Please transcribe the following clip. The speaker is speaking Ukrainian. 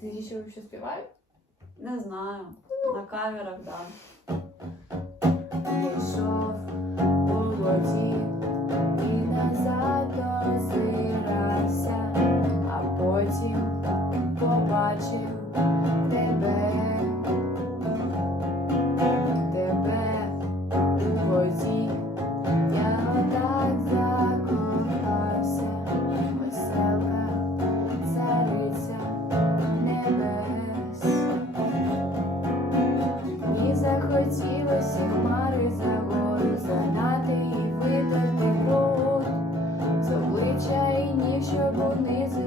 Ці ще співають? Не знаю. Ну, На камерах. Да. amazing.